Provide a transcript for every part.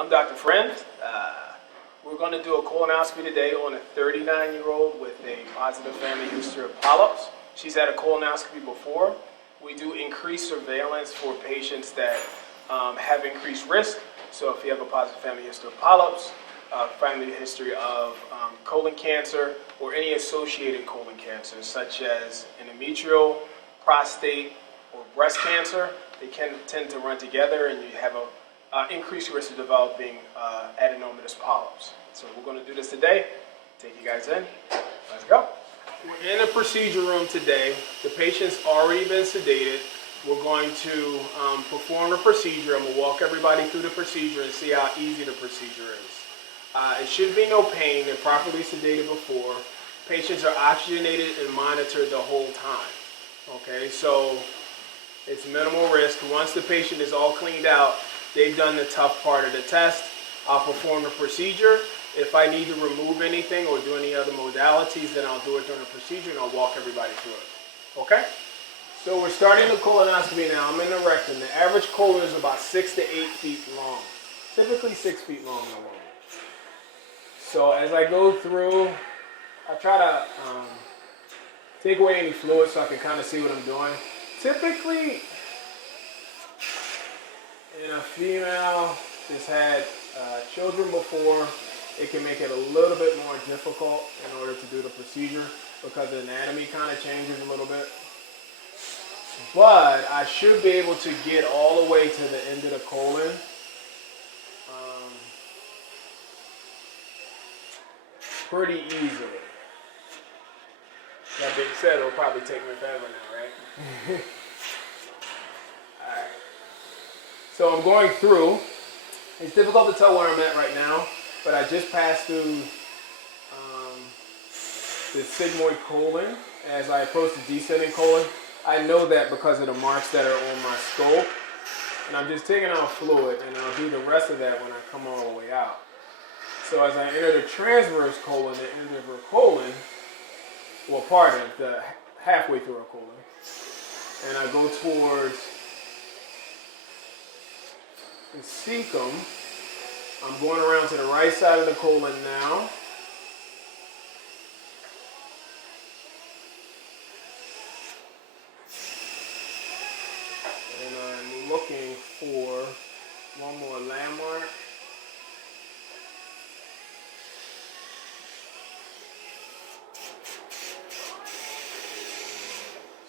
I'm Dr. Friend. We're going to do a colonoscopy today on a 39-year-old with a positive family history of polyps. She's had a colonoscopy before. We do increased surveillance for patients that have increased risk. So if you have a positive family history of polyps, family history of colon cancer, or any associated colon cancers such as endometrial, prostate, or breast cancer, they can tend to run together and you have an increased risk of developing adenomatous polyps. So we're going to do this today. Take you guys in. Let's go. We're in a procedure room today. The patient's already been sedated. We're going to perform the procedure. I'm going to walk everybody through the procedure and see how easy the procedure is. It should be no pain. They're properly sedated before. Patients are oxygenated and monitored the whole time. Okay, so it's minimal risk. Once the patient is all cleaned out, they've done the tough part of the test. I'll perform the procedure. If I need to remove anything or do any other modalities, then I'll do it during the procedure and I'll walk everybody through it. Okay? So we're starting the colonoscopy now. I'm in the rectum. The average colon is about 6 to 8 feet long. Typically 6 feet long in a woman. So as I go through, I try to take away any fluid so I can kind of see what I'm doing. Typically, in a female that's had children before, it can make it a little bit more difficult in order to do the procedure because the anatomy kind of changes a little bit. But I should be able to get all the way to the end of the colon. Pretty easily. That being said, it'll probably take me forever now, right? Alright. So I'm going through. It's difficult to tell where I'm at right now, but I just passed through the sigmoid colon as I approach the descending colon. I know that because of the marks that are on my scope. And I'm just taking out fluid, and I'll do the rest of that when I come all the way out. So as I enter the transverse colon, the end of her colon, well, part of the halfway through her colon, and I go towards the cecum. I'm going around to the right side of the colon now. And I'm looking for one more landmark.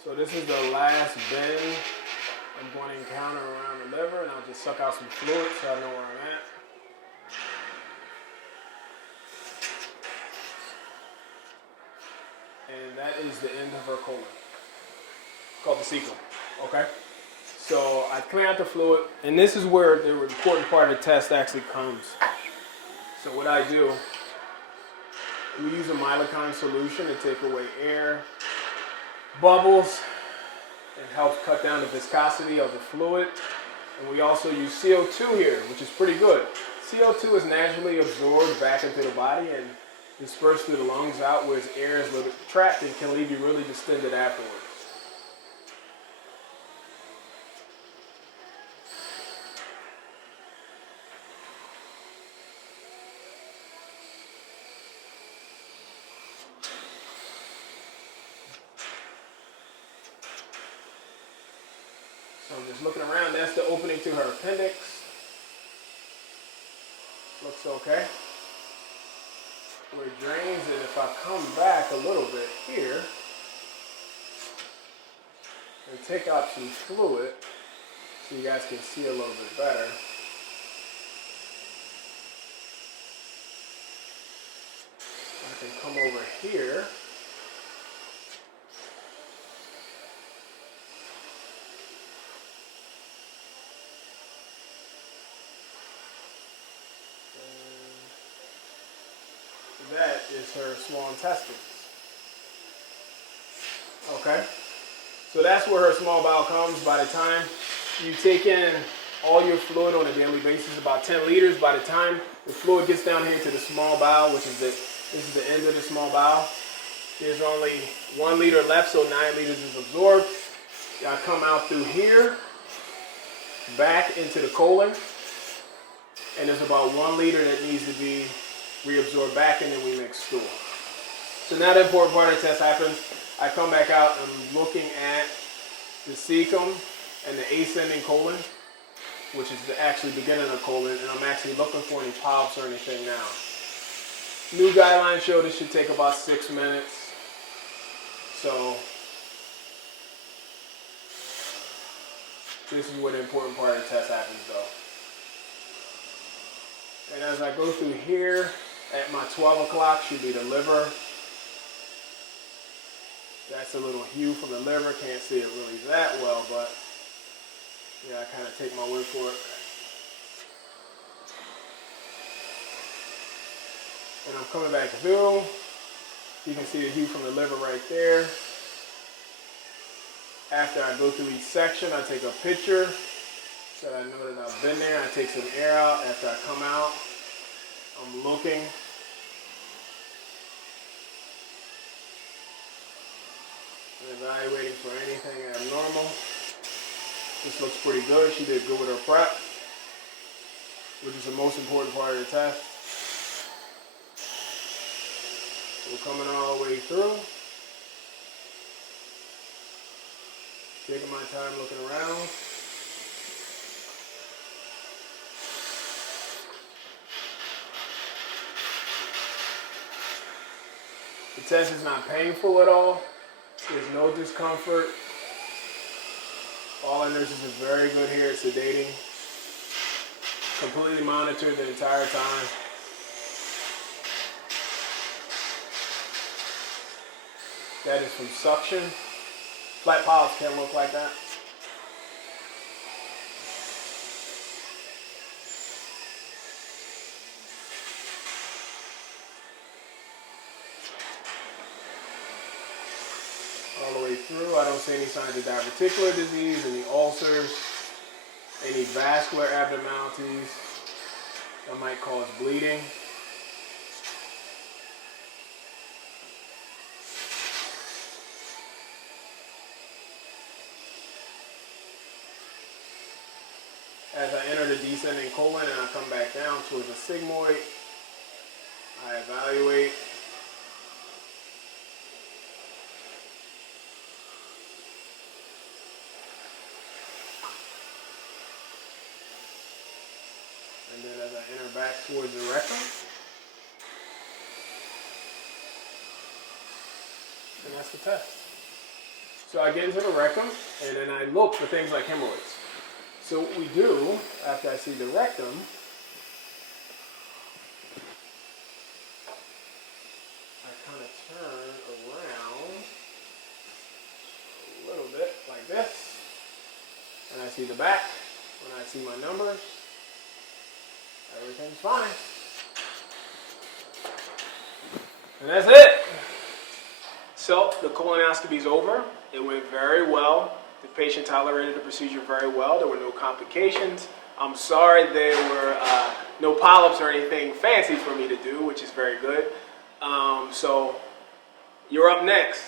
So this is the last bend I'm going to encounter around the liver, and I'll just suck out some fluid so I know where I'm at. And that is the end of her colon. It's called the cecum. Okay? So I clean out the fluid, and this is where the important part of the test actually comes. So what I do, we use a Mylicon solution to take away air, bubbles. It helps cut down the viscosity of the fluid. And we also use CO2 here, which is pretty good. CO2 is naturally absorbed back into the body and dispersed through the lungs out, whereas air is a little trapped and can leave you really distended afterwards. So I'm just looking around. That's the opening to her appendix. Looks okay. Where it drains, and if I come back a little bit here and take out some fluid so you guys can see a little bit better. I can come over here. That is her small intestines. Okay? So that's where her small bowel comes. By the time you take in all your fluid on a daily basis, about 10 liters, by the time the fluid gets down here to the small bowel, which is this is the end of the small bowel, there's only 1 liter left, so 9 liters is absorbed. I come out through here, back into the colon, and there's about 1 liter that needs to be reabsorbed back, and then we mix stool. So now the important part of the test happens. I come back out and I'm looking at the cecum and the ascending colon, which is the actually beginning of the colon, and I'm actually looking for any polyps or anything now. New guidelines show this should take about 6 minutes. So this is where the important part of the test happens though. And as I go through here, at my 12 o'clock should be the liver. That's a little hue from the liver. Can't see it really that well, but yeah, I kind of take my word for it. And I'm coming back through. You can see the hue from the liver right there. After I go through each section, I take a picture so that I know that I've been there. I take some air out. After I come out, I'm looking. And evaluating for anything abnormal. This looks pretty good. She did good with her prep, which is the most important part of the test. We're coming all the way through. Taking my time looking around. The test is not painful at all. There's no discomfort. All our nurses are very good here at sedating. Completely monitored the entire time. That is from suction. Flat polyps can't look like that. All the way through, I don't see any signs of diverticular disease, any ulcers, any vascular abnormalities that might cause bleeding. As I enter the descending colon and I come back down towards the sigmoid, I evaluate. And then as I enter back towards the rectum, and that's the test. So I get into the rectum and then I look for things like hemorrhoids. So what we do, after I see the rectum, I kind of turn around a little bit like this, and I see the back. When I see my numbers, everything's fine. And that's it. So the colonoscopy is over. It went very well. The patient tolerated the procedure very well. There were no complications. I'm sorry there were no polyps or anything fancy for me to do, which is very good. So you're up next.